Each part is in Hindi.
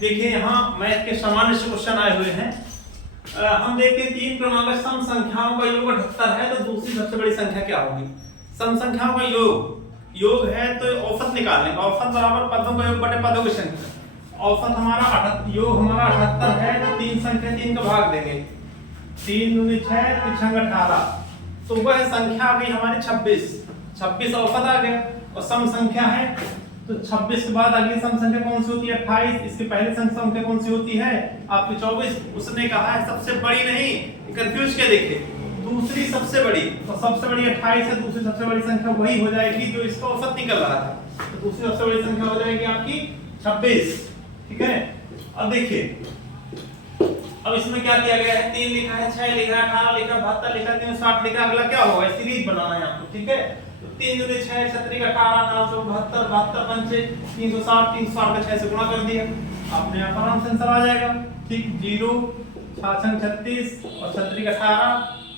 देखिए यहाँ मैथ के सामान्य से क्वेश्चन आए हुए हैं। हम देखते हैं तीन क्रमांक सम संख्याओं का योग 78 है, तो दूसरी सबसे बड़ी संख्या क्या होगी? सम संख्याओं का योग है तो औसत निकालने, औसत बराबर पदों का योग बटे पदों की संख्या। औसत हमारा योग हमारा 78 है, तो तीन संख्या तीन का भाग देंगे, 3 दूनी 6 3 छंग 18, तो वह संख्या आ गई हमारी 26 औसत आ गया। और सम संख्या है तो 26 के बाद अगली सम संख्या कौन सी होती है? 28। इसके पहले सम संख्या कौन सी होती है आपकी? 24। उसने कहा है सबसे बड़ी नहीं, कंफ्यूज क्या देखिए, दूसरी सबसे बड़ी, तो सबसे बड़ी 28 है, दूसरी सबसे बड़ी संख्या वही हो जाएगी जो इसका औसत निकल रहा था, तो दूसरी सबसे बड़ी संख्या हो जाएगी आपकी 26। ठीक है, अब देखिए अब इसमें क्या किया गया है? 3 लिखा है, 6 लिखा है, 18 लिखा, 72 लिखा, 360 लिखा। अगला क्या होगा? सीरीज बनाना है आपको। ठीक है, तो 3 दूनी 6 36 18 972 72 पंचे 360, 360 का 6 से गुणा कर दिया, आपने यहाँ पर आराम से आंसर आ जाएगा। ठीक, 0 6 36 और 36 18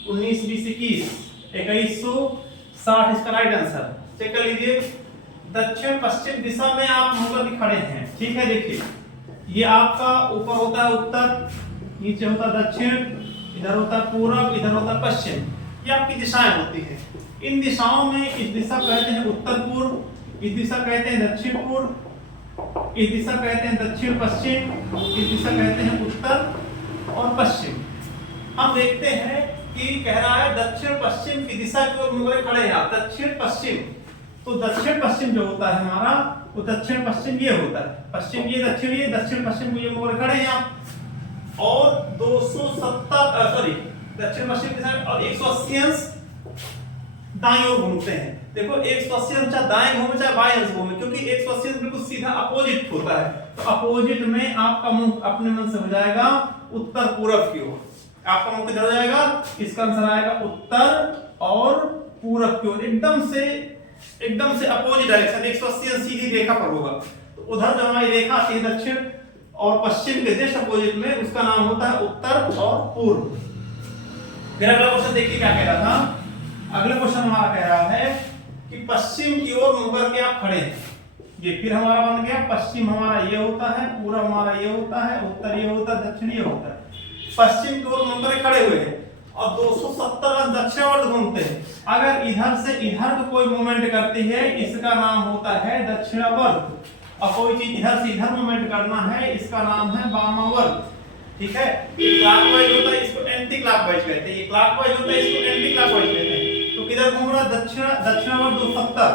19 20 21 2160 इसका राइट आंसर। चेक कर लीजिए, दक्षिण पश्चिम दिशा में आप होकर खड़े हैं। ठीक है, देखिए ये आपका ऊपर होता है उत्तर, नीचे होता है दक्षिण, इधर होता है पूर्व, इधर होता है पश्चिम, ये आपकी दिशाएं होती हैं। इन दिशाओं में इस दिशा कहते हैं उत्तर पूर्व, इस दिशा कहते हैं दक्षिण पूर्व, इस दिशा कहते हैं दक्षिण पश्चिम, इस दिशा कहते हैं उत्तर और पश्चिम। हम देखते हैं कि कह रहा है दक्षिण पश्चिम की दिशा की ओर मुड़े खड़े हैं आप, दक्षिण पश्चिम। तो दक्षिण पश्चिम जो होता है हमारा, वो दक्षिण पश्चिम ये होता है, पश्चिम ये, दक्षिण पश्चिम को ये मुड़े खड़े हैं आप। और 270 दक्षिण पश्चिम की साइड और 180 अंश दाईं ओर घूमते हैं। देखो 180 अंश चाहे दाएं घूमे चाहे बाएं अंश घूमे, क्योंकि 180 अंश बिल्कुल सीधा अपोजिट होता है, तो अपोजिट में आपका मुंह अपने मन से हो जाएगा उत्तर पूर्व की ओर। आपका मुंह किधर हो जाएगा? इसका आंसर आएगा उत्तर और पूर्व की ओर, एकदम से अपोजिट डायरेक्शन, 180 अंश सीधी रेखा पर होगा। तो उधर जो हमारी रेखा आती है दक्षिण और पश्चिम के जस्ट अपोजिट में, उसका नाम होता है उत्तर और पूर्व। फिर अगला क्वेश्चन देखिए क्या कह रहा था। अगला क्वेश्चन हमारा कह रहा है कि पश्चिम की ओर मुंह करके आप खड़े हैं। ये फिर हमारा बन गया, पश्चिम हमारा ये होता है, पूर्व हमारा ये होता है, उत्तर ये होता है, दक्षिण ये होता है। पश्चिम की ओर मुंह करके खड़े हुए हैं और 270 अंश दक्षिणावर्त घूमते हैं। अगर इधर से इधर को कोई मूवमेंट करती है, इसका नाम होता है दक्षिणावर्त, और कोई चीज इधर से इधर मूवमेंट करना है, इसका नाम है वामावर्त। ठीक है, क्लॉकवाइज होता है, इसको एंटी क्लॉकवाइज कहते हैं, ये क्लॉकवाइज होता है, इसको एंटी क्लॉकवाइज कहते हैं। तो किधर घूम रहा है? दक्षिणावर्त 270,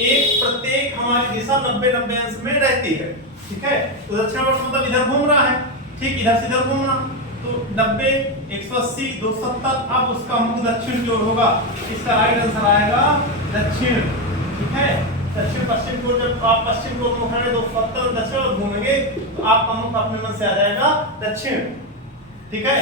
एक प्रत्येक हमारी दिशा 90 अंश में रहती है। ठीक है, तो दक्षिणावर्त मतलब इधर घूम रहा है, ठीक, इधर से इधर घूमना, तो 90 180 270, अब उसका मुख दक्षिण की ओर होगा, इसका राइट आंसर आएगा दक्षिण। ठीक है, दक्षिण पश्चिम को जब आप पश्चिम को मुख रहे 270 दक्षिण और घूमेंगे तो आपका मुख अपने मन से आ जाएगा दक्षिण। ठीक है,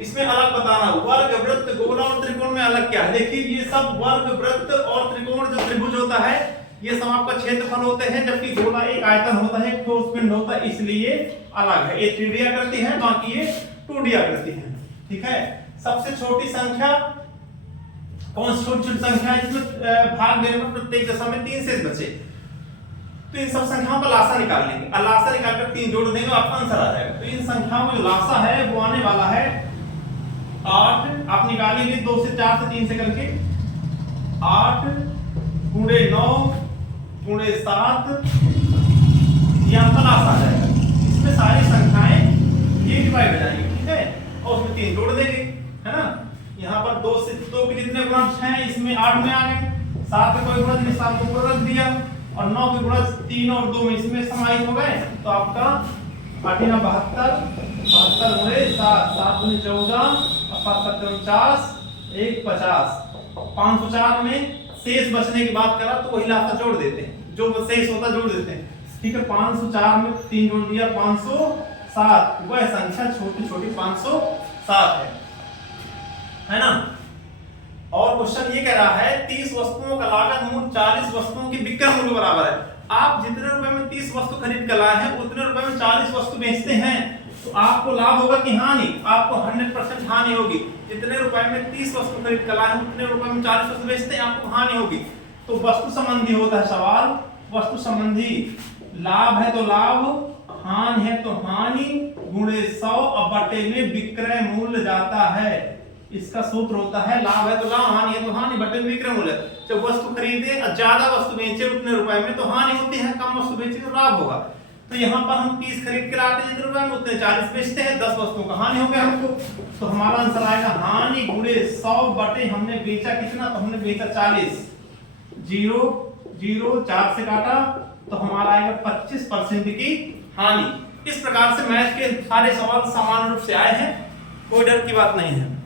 इसमें अलग बताना, वर्ग वृत्त गोला और त्रिकोण में अलग क्या है? देखिए ये सब वर्ग वृत्त और त्रिकोण जो त्रिभुज होता है, ये सब आपका क्षेत्रफल होते हैं, जबकि गोला एक आयतन होता है, एक ठोस पिंड होता है, इसलिए अलग है। ये 3D आकृति है, बाकी ये 2D आकृति है। ठीक है, सबसे छोटी संख्या कौन सी छोटी संख्या है जिसमें भाग देने पर प्रत्येक दशा में 3 शेष बचे? तो इन सब संख्याओं का लासा निकाल लेंगे, और लासा निकालकर 3 जोड़ देंगे, आपका आंसर आ जाएगा। तो इन संख्याओं का जो लासा है वो आने वाला है 8। आप निकालेंगे 2 से 4 से 3 से करके 8 गुणे 9 गुणे 7, ये आपका लासा आ जाएगा। इसमें सारी संख्याएं ये डिवाइड हो जाएंगी। ठीक है, और उसमें 3 जोड़ देंगे, है ना। यहाँ पर 2 से 2 के जितने गुणज हैं इसमें 8 में आ गए, 7 का कोई गुणज नहीं, 7 को पूरा रख दिया, और 9 के गुणज 3 और 2 में इसमें समाहित हो गए, तो आपका 8 9 72 72 गुणे 7 7 गुणे 14 और 7 7 49 1 50, 504 में शेष बचने की बात करा तो वही लासा जोड़ देते हैं, जो शेष होता जोड़ देते हैं। ठीक है, 504 में 3 जोड़ दिया 507, वह संख्या छोटी छोटी 507 है ना। और क्वेश्चन ये कह रहा है 30 वस्तुओं का लागत मूल्य 40 वस्तुओं की विक्रय मूल्य बराबर है। आप जितने रुपए में 30 वस्तु खरीद कर लाए हैं उतने रुपए में 40 वस्तु बेचते हैं, तो आपको लाभ होगा कि हानि? आपको 100% हानि होगी। जितने रुपए में 30 वस्तु खरीद कर लाए हैं उतने रुपए में 40 वस्तु बेचते हैं, आपको हानि होगी। तो वस्तु संबंधी होता है सवाल, वस्तु संबंधी, लाभ है तो लाभ, हानि है तो हानि गुणे 100 अब बटे में विक्रय मूल्य जाता है। इसका सूत्र होता है लाभ है तो लाभ, हानि है तो हानि बटे में विक्रय मूल्य। जब वस्तु खरीदे और ज्यादा वस्तु बेचे उतने रुपए में तो हानि होती है, कम वस्तु बेचे तो लाभ होगा। तो यहाँ पर हम 30 खरीद के लाते जितने रुपए में उतने 40 बेचते हैं, 10 वस्तुओं का हानि हो गया हमको। तो हमारा आंसर आएगा हानि गुणे 100 बटे हमने बेचा कितना, तो हमने बेचा 40, 0 0 4 से काटा तो हमारा आएगा 25% की हानि। इस प्रकार से मैथ के सारे सवाल समान रूप से आए हैं, कोई डर की बात नहीं है।